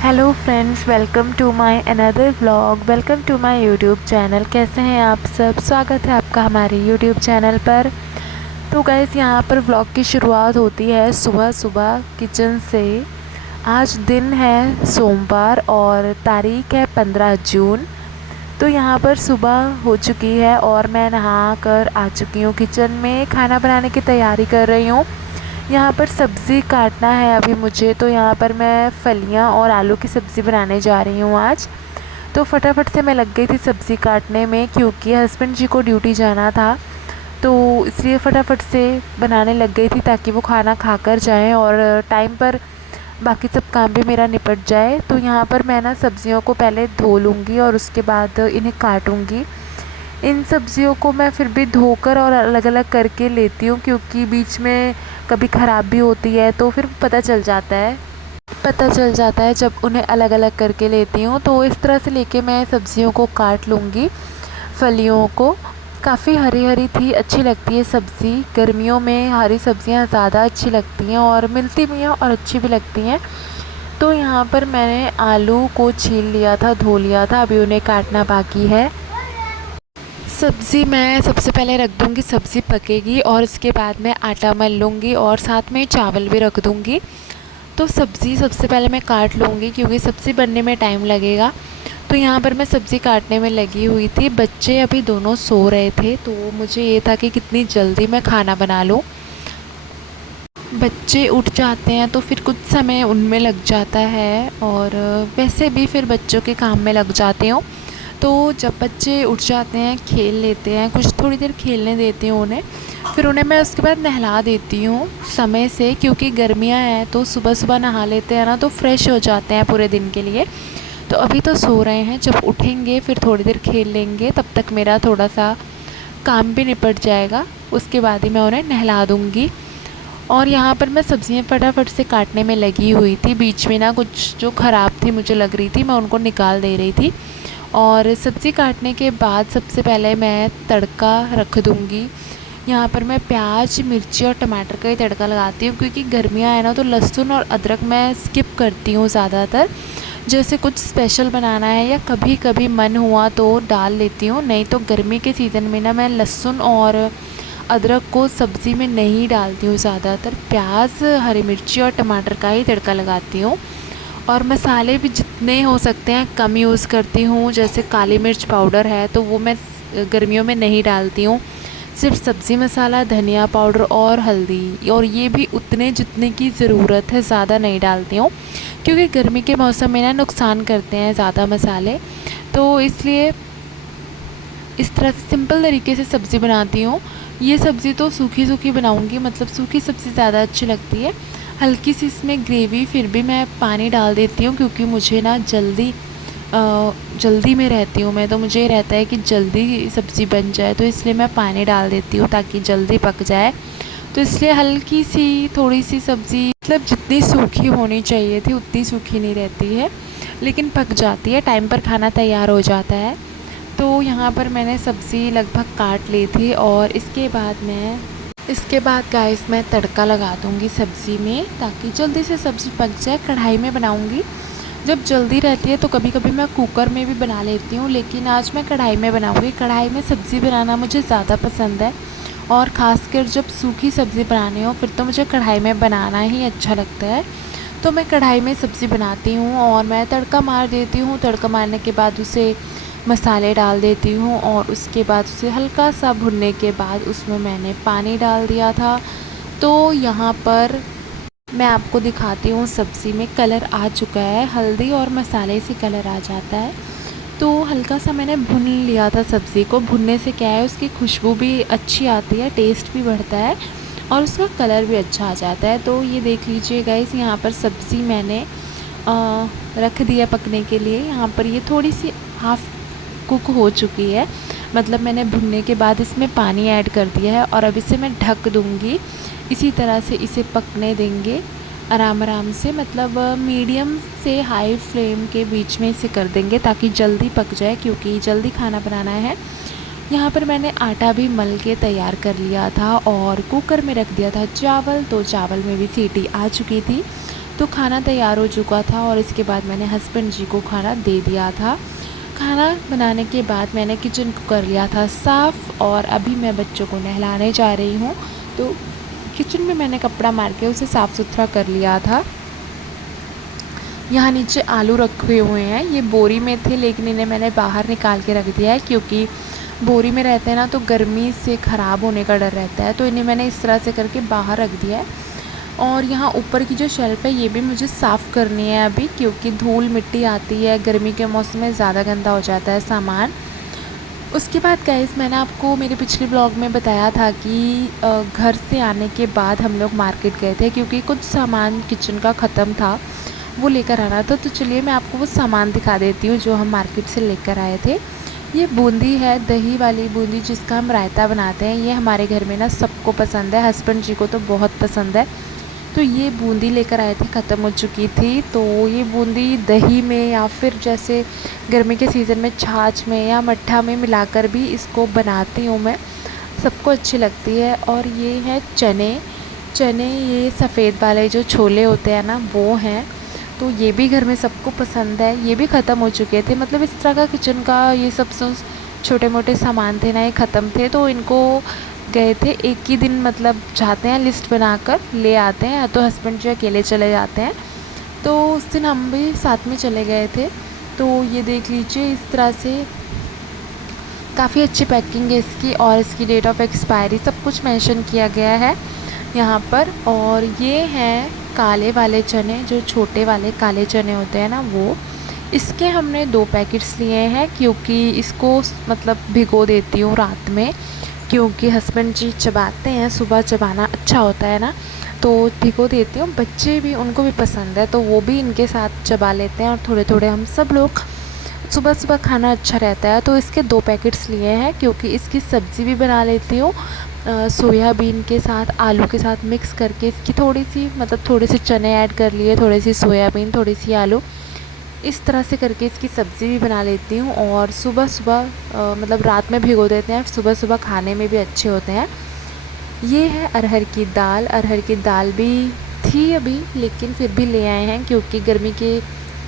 Hello friends, welcome to my another vlog. Welcome to my YouTube channel. कैसे हैं आप सब? स्वागत है आपका हमारे यूट्यूब चैनल पर। तो गाइस, यहाँ पर व्लॉग की शुरुआत होती है सुबह सुबह किचन से। आज दिन है सोमवार और तारीख है 15 जून। तो यहाँ पर सुबह हो चुकी है और मैं नहा कर आ चुकी हूँ किचन में। खाना बनाने की तैयारी कर रही हूँ। यहाँ पर सब्ज़ी काटना है अभी मुझे, तो यहाँ पर मैं फलियाँ और आलू की सब्ज़ी बनाने जा रही हूँ आज। तो फटाफट से मैं लग गई थी सब्ज़ी काटने में, क्योंकि हस्बैंड जी को ड्यूटी जाना था। तो इसलिए फटाफट से बनाने लग गई थी ताकि वो खाना खाकर जाएं और टाइम पर बाकी सब काम भी मेरा निपट जाए। तो यहाँ पर मैं ना सब्ज़ियों को पहले धो लूँगी और उसके बाद इन्हें काटूँगी। इन सब्ज़ियों को मैं फिर भी धोकर और अलग अलग करके लेती हूँ, क्योंकि बीच में कभी ख़राब भी होती है तो फिर पता चल जाता है जब उन्हें अलग अलग करके लेती हूँ। तो इस तरह से लेके मैं सब्ज़ियों को काट लूँगी। फलियों को काफ़ी हरी हरी थी, अच्छी लगती है सब्ज़ी। गर्मियों में हरी सब्ज़ियाँ ज़्यादा अच्छी लगती हैं और मिलती भी हैं और अच्छी भी लगती हैं। तो यहाँ पर मैंने आलू को छील लिया था, धो लिया था, अभी उन्हें काटना बाकी है। सब्ज़ी मैं सबसे पहले रख दूँगी, सब्ज़ी पकेगी और उसके बाद मैं आटा मल लूँगी और साथ में चावल भी रख दूँगी। तो सब्ज़ी सबसे पहले मैं काट लूँगी, क्योंकि सब्ज़ी बनने में टाइम लगेगा। तो यहाँ पर मैं सब्ज़ी काटने में लगी हुई थी। बच्चे अभी दोनों सो रहे थे, तो मुझे ये था कि कितनी जल्दी मैं खाना बना लूँ। बच्चे उठ जाते हैं तो फिर कुछ समय उनमें लग जाता है और वैसे भी फिर बच्चों के काम में लग जाती हूँ। तो जब बच्चे उठ जाते हैं, खेल लेते हैं, कुछ थोड़ी देर खेलने देती हूँ उन्हें। फिर उन्हें मैं उसके बाद नहला देती हूँ समय से, क्योंकि गर्मियाँ हैं तो सुबह सुबह नहा लेते हैं ना तो फ्रेश हो जाते हैं पूरे दिन के लिए। तो अभी तो सो रहे हैं, जब उठेंगे फिर थोड़ी देर खेल लेंगे, तब तक मेरा थोड़ा सा काम भी निपट जाएगा। उसके बाद ही मैं उन्हें नहला दूँगी। और यहाँ पर मैं सब्ज़ियाँ फटाफट से काटने में लगी हुई थी। बीच में ना कुछ जो ख़राब थी मुझे लग रही थी, मैं उनको निकाल दे रही थी। और सब्ज़ी काटने के बाद सबसे पहले मैं तड़का रख दूँगी। यहाँ पर मैं प्याज, मिर्ची और टमाटर का ही तड़का लगाती हूँ, क्योंकि गर्मियाँ हैं ना तो लहसुन और अदरक मैं स्किप करती हूँ ज़्यादातर। जैसे कुछ स्पेशल बनाना है या कभी कभी मन हुआ तो डाल लेती हूँ, नहीं तो गर्मी के सीज़न में ना मैं लहसुन और अदरक को सब्ज़ी में नहीं डालती हूँ। ज़्यादातर प्याज, हरी मिर्ची और टमाटर का ही तड़का लगाती हूँ। और मसाले भी जितने हो सकते हैं कम यूज़ करती हूँ। जैसे काली मिर्च पाउडर है तो वो मैं गर्मियों में नहीं डालती हूँ। सिर्फ सब्ज़ी मसाला, धनिया पाउडर और हल्दी, और ये भी उतने जितने की ज़रूरत है, ज़्यादा नहीं डालती हूँ, क्योंकि गर्मी के मौसम में ना नुकसान करते हैं ज़्यादा मसाले। तो इसलिए इस तरह से सिंपल तरीके से सब्ज़ी बनाती हूँ। ये सब्ज़ी तो सूखी सूखी बनाऊँगी, मतलब सूखी सब्ज़ी ज़्यादा अच्छी लगती है। हल्की सी इसमें ग्रेवी, फिर भी मैं पानी डाल देती हूँ, क्योंकि मुझे ना जल्दी में रहती हूँ मैं, तो मुझे रहता है कि जल्दी सब्ज़ी बन जाए, तो इसलिए मैं पानी डाल देती हूँ ताकि जल्दी पक जाए। तो इसलिए हल्की सी थोड़ी सी सब्ज़ी, मतलब जितनी सूखी होनी चाहिए थी उतनी सूखी नहीं रहती है, लेकिन पक जाती है, टाइम पर खाना तैयार हो जाता है। तो यहाँ पर मैंने सब्ज़ी लगभग काट ली थी और इसके बाद गाइस मैं तड़का लगा दूँगी सब्ज़ी में, ताकि जल्दी से सब्ज़ी पक जाए। कढ़ाई में बनाऊँगी। जब जल्दी रहती है तो कभी कभी मैं कुकर में भी बना लेती हूँ, लेकिन आज मैं कढ़ाई में बनाऊँगी। कढ़ाई में सब्ज़ी बनाना मुझे ज़्यादा पसंद है, और ख़ासकर जब सूखी सब्ज़ी बनानी हो फिर तो मुझे कढ़ाई में बनाना ही अच्छा लगता है। तो मैं कढ़ाई में सब्ज़ी बनाती हूँ और मैं तड़का मार देती हूँ। तड़का मारने के बाद उसे मसाले डाल देती हूँ और उसके बाद उसे हल्का सा भुनने के बाद उसमें मैंने पानी डाल दिया था। तो यहाँ पर मैं आपको दिखाती हूँ, सब्ज़ी में कलर आ चुका है, हल्दी और मसाले से कलर आ जाता है। तो हल्का सा मैंने भून लिया था सब्ज़ी को। भुनने से क्या है, उसकी खुशबू भी अच्छी आती है, टेस्ट भी बढ़ता है और उसका कलर भी अच्छा आ जाता है। तो ये देख लीजिए गाइस, यहाँ पर सब्ज़ी मैंने रख दिया पकने के लिए। यहाँ पर ये थोड़ी सी हाफ़ कुक हो चुकी है, मतलब मैंने भुनने के बाद इसमें पानी ऐड कर दिया है और अब इसे मैं ढक दूँगी। इसी तरह से इसे पकने देंगे आराम आराम से, मतलब मीडियम से हाई फ्लेम के बीच में इसे कर देंगे ताकि जल्दी पक जाए, क्योंकि जल्दी खाना बनाना है। यहाँ पर मैंने आटा भी मल के तैयार कर लिया था और कुकर में रख दिया था चावल, तो चावल में भी सीटी आ चुकी थी। तो खाना तैयार हो चुका था और इसके बाद मैंने हस्बैंड जी को खाना दे दिया था। खाना बनाने के बाद मैंने किचन को कर लिया था साफ़ और अभी मैं बच्चों को नहलाने जा रही हूँ। तो किचन में मैंने कपड़ा मार के उसे साफ़ सुथरा कर लिया था। यहाँ नीचे आलू रखे हुए हैं, ये बोरी में थे लेकिन इन्हें मैंने बाहर निकाल के रख दिया है क्योंकि बोरी में रहते हैं ना तो गर्मी से ख़राब होने का डर रहता है, तो इन्हें मैंने इस तरह से करके बाहर रख दिया है। और यहाँ ऊपर की जो शेल्फ़ है ये भी मुझे साफ़ करनी है अभी, क्योंकि धूल मिट्टी आती है, गर्मी के मौसम में ज़्यादा गंदा हो जाता है सामान। उसके बाद गाइस मैंने आपको मेरे पिछले ब्लॉग में बताया था कि घर से आने के बाद हम लोग मार्केट गए थे क्योंकि कुछ सामान किचन का ख़त्म था, वो लेकर आना था। तो चलिए मैं आपको वो सामान दिखा देती हूँ जो हम मार्केट से लेकर आए थे। ये बूंदी है, दही वाली बूंदी जिसका हम रायता बनाते हैं। ये हमारे घर में ना सबको पसंद है, हस्बैंड जी को तो बहुत पसंद है। तो ये बूंदी लेकर आए थे, ख़त्म हो चुकी थी। तो ये बूंदी दही में या फिर जैसे गर्मी के सीज़न में छाछ में या मट्ठा में मिलाकर भी इसको बनाती हूँ मैं, सबको अच्छी लगती है। और ये है चने, ये सफ़ेद वाले जो छोले होते हैं ना वो हैं। तो ये भी घर में सबको पसंद है, ये भी ख़त्म हो चुके थे। मतलब इस तरह का किचन का ये सब छोटे मोटे सामान थे ना, ये ख़त्म थे, तो इनको गए थे एक ही दिन, मतलब जाते हैं लिस्ट बनाकर ले आते हैं, या तो हस्बैंड जी अकेले चले जाते हैं। तो उस दिन हम भी साथ में चले गए थे। तो ये देख लीजिए इस तरह से काफ़ी अच्छी पैकिंग है इसकी, और इसकी डेट ऑफ एक्सपायरी सब कुछ मेंशन किया गया है यहाँ पर। और ये हैं काले वाले चने, जो छोटे वाले काले चने होते हैं ना वो, इसके हमने 2 पैकेट्स लिए हैं क्योंकि इसको मतलब भिगो देती हूँ रात में, क्योंकि हस्बैंड जी चबाते हैं, सुबह चबाना अच्छा होता है ना, तो भिगो देती हूँ। बच्चे भी, उनको भी पसंद है तो वो भी इनके साथ चबा लेते हैं, और थोड़े थोड़े हम सब लोग सुबह सुबह खाना अच्छा रहता है। तो इसके 2 पैकेट्स लिए हैं क्योंकि इसकी सब्ज़ी भी बना लेती हूँ सोयाबीन के साथ, आलू के साथ मिक्स करके इसकी थोड़ी सी, मतलब थोड़े से चने ऐड कर लिए, थोड़ी सी सोयाबीन, थोड़ी सी आलू, इस तरह से करके इसकी सब्ज़ी भी बना लेती हूँ। और सुबह सुबह मतलब रात में भिगो देते हैं, सुबह सुबह खाने में भी अच्छे होते हैं। ये है अरहर की दाल, अरहर की दाल भी थी अभी लेकिन फिर भी ले आए हैं क्योंकि गर्मी के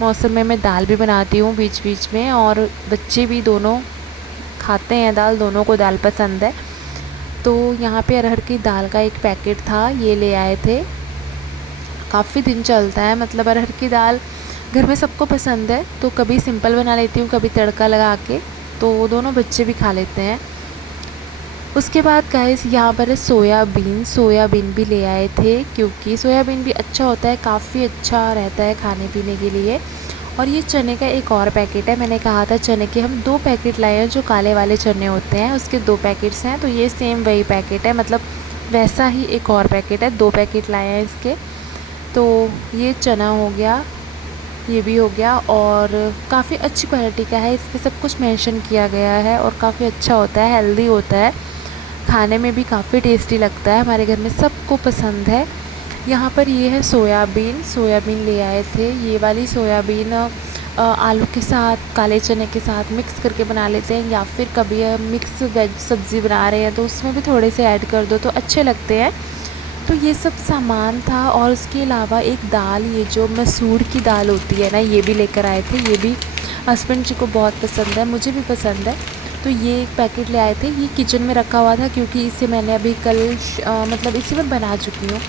मौसम में मैं दाल भी बनाती हूँ बीच बीच में, और बच्चे भी दोनों खाते हैं दाल, दोनों को दाल पसंद है। तो यहाँ पे अरहर की दाल का एक पैकेट था, ये ले आए थे, काफ़ी दिन चलता है। मतलब अरहर की दाल घर में सबको पसंद है, तो कभी सिंपल बना लेती हूँ, कभी तड़का लगा के, तो दोनों बच्चे भी खा लेते हैं। उसके बाद गाइस यहाँ पर है सोयाबीन भी ले आए थे क्योंकि सोयाबीन भी अच्छा होता है, काफ़ी अच्छा रहता है खाने पीने के लिए। और ये चने का एक और पैकेट है, मैंने कहा था चने के हम 2 पैकेट लाए हैं, जो काले वाले चने होते हैं उसके 2 पैकेट्स हैं। तो ये सेम वही पैकेट है, मतलब वैसा ही एक और पैकेट है, 2 पैकेट लाए हैं इसके। तो ये चना हो गया, ये भी हो गया, और काफ़ी अच्छी क्वालिटी का है, इस पर सब कुछ मेंशन किया गया है और काफ़ी अच्छा होता है, हेल्दी होता है, खाने में भी काफ़ी टेस्टी लगता है, हमारे घर में सबको पसंद है। यहाँ पर ये है सोयाबीन ले आए थे। ये वाली सोयाबीन आलू के साथ, काले चने के साथ मिक्स करके बना लेते हैं, या फिर कभी मिक्स वेज सब्ज़ी बना रहे हैं तो उसमें भी थोड़े से ऐड कर दो तो अच्छे लगते हैं। तो ये सब सामान था, और उसके अलावा एक दाल, ये जो मसूर की दाल होती है ना, ये भी लेकर आए थे। ये भी हस्बैंड जी को बहुत पसंद है, मुझे भी पसंद है, तो ये एक पैकेट ले आए थे। ये किचन में रखा हुआ था क्योंकि इसे मैंने अभी कल मतलब इसी में बना चुकी हूँ,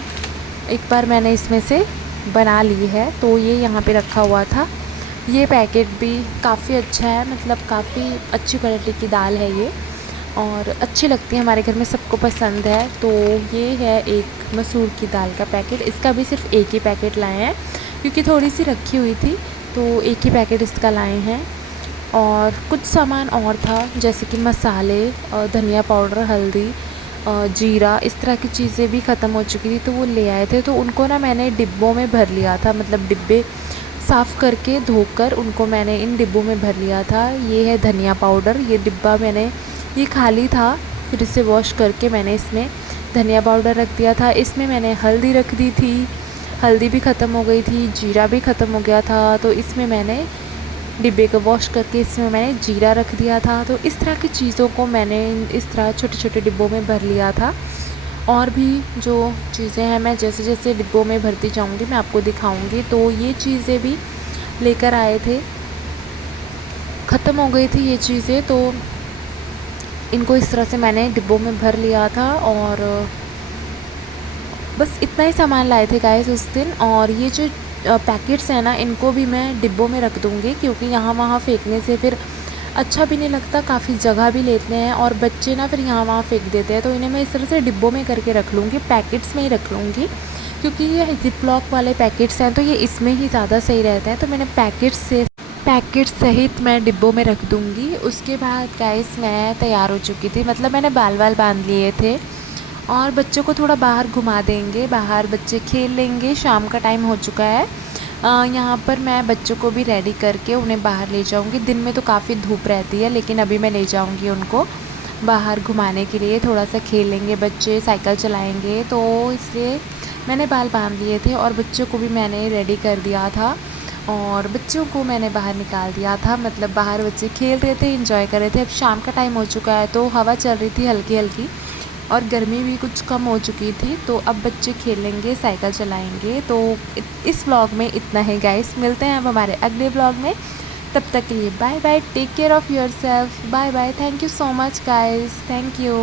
एक बार मैंने इसमें से बना ली है, तो ये यहाँ पे रखा हुआ था। ये पैकेट भी काफ़ी अच्छा है, मतलब काफ़ी अच्छी क्वालिटी की दाल है ये, और अच्छी लगती है, हमारे घर में सबको पसंद है। तो ये है एक मसूर की दाल का पैकेट, इसका भी सिर्फ एक ही पैकेट लाए हैं क्योंकि थोड़ी सी रखी हुई थी, तो एक ही पैकेट इसका लाए हैं। और कुछ सामान और था जैसे कि मसाले, धनिया पाउडर, हल्दी, जीरा, इस तरह की चीज़ें भी ख़त्म हो चुकी थी, तो वो ले आए थे। तो उनको ना मैंने डिब्बों में भर लिया था, मतलब डिब्बे साफ़ करके धोकर उनको मैंने इन डिब्बों में भर लिया था। ये है धनिया पाउडर, ये डिब्बा मैंने, ये खाली था, फिर इसे वॉश करके मैंने इसमें धनिया पाउडर रख दिया था। इसमें मैंने हल्दी रख दी थी, हल्दी भी ख़त्म हो गई थी, जीरा भी ख़त्म हो गया था, तो इसमें मैंने डिब्बे को वॉश करके इसमें मैंने जीरा रख दिया था। तो इस तरह की चीज़ों को मैंने इस तरह छोटे छोटे डिब्बों में भर लिया था। और भी जो चीज़ें हैं मैं जैसे जैसे डिब्बों में भरती जाऊँगी मैं आपको दिखाऊँगी। तो ये चीज़ें भी लेकर आए थे, ख़त्म हो गई थी ये चीज़ें, तो इनको इस तरह से मैंने डिब्बों में भर लिया था। और बस इतना ही सामान लाए थे गाइस उस दिन। और ये जो पैकेट्स हैं ना, इनको भी मैं डिब्बों में रख दूँगी, क्योंकि यहाँ वहाँ फेंकने से फिर अच्छा भी नहीं लगता, काफ़ी जगह भी लेते हैं और बच्चे ना फिर यहाँ वहाँ फेंक देते हैं। तो इन्हें मैं इस तरह से डिब्बों में करके रख लूँगी, पैकेट्स में ही रख लूँगी, क्योंकि ये जिपलॉक वाले पैकेट्स हैं तो ये इसमें ही ज़्यादा सही रहता है। तो मैंने पैकेट सहित मैं डिब्बों में रख दूँगी। उसके बाद गाइस मैं तैयार हो चुकी थी, मतलब मैंने बाल बांध लिए थे और बच्चों को थोड़ा बाहर घुमा देंगे, बाहर बच्चे खेल लेंगे, शाम का टाइम हो चुका है। यहाँ पर मैं बच्चों को भी रेडी करके उन्हें बाहर ले जाऊँगी। दिन में तो काफ़ी धूप रहती है, लेकिन अभी मैं ले जाऊँगी उनको बाहर घुमाने के लिए, थोड़ा सा खेलेंगे बच्चे, साइकिल चलाएँगे। तो इसलिए मैंने बाल बांध लिए थे और बच्चों को भी मैंने रेडी कर दिया था और बच्चों को मैंने बाहर निकाल दिया था, मतलब बाहर बच्चे खेल रहे थे, एंजॉय कर रहे थे। अब शाम का टाइम हो चुका है तो हवा चल रही थी हल्की हल्की और गर्मी भी कुछ कम हो चुकी थी। तो अब बच्चे खेलेंगे, साइकिल चलाएंगे। तो इस व्लॉग में इतना है गाइस, मिलते हैं अब हमारे अगले व्लॉग में। तब तक के लिए bye bye, take care of yourself, bye bye, thank you so much guys, thank you.